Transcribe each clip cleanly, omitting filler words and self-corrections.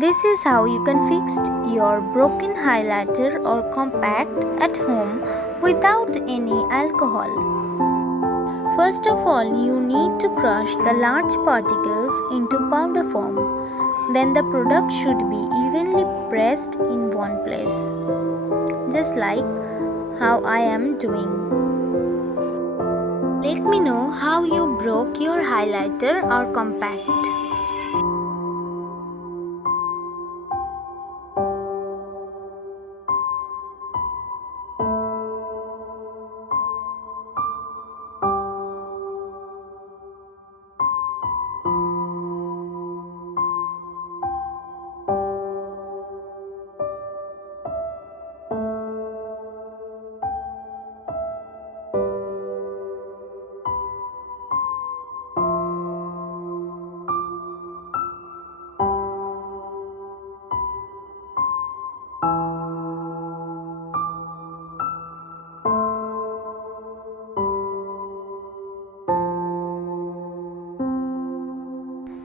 This is how you can fix your broken highlighter or compact at home without any alcohol. First of all, you need to crush the large particles into powder form. Then the product should be evenly pressed in one place, just like how I am doing. Let me know how you broke your highlighter or compact.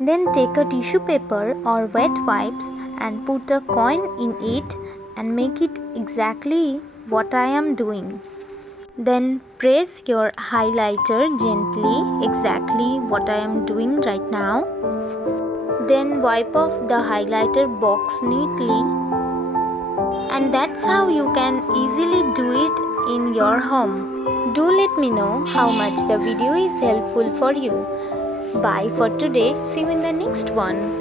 Then take a tissue paper or wet wipes and put a coin in it and make it exactly what I am doing. Then press your highlighter gently, exactly what I am doing right now. Then wipe off the highlighter box neatly. And that's how you can easily do it in your home. Do let me know how much the video is helpful for you. Bye for today. See you in the next one.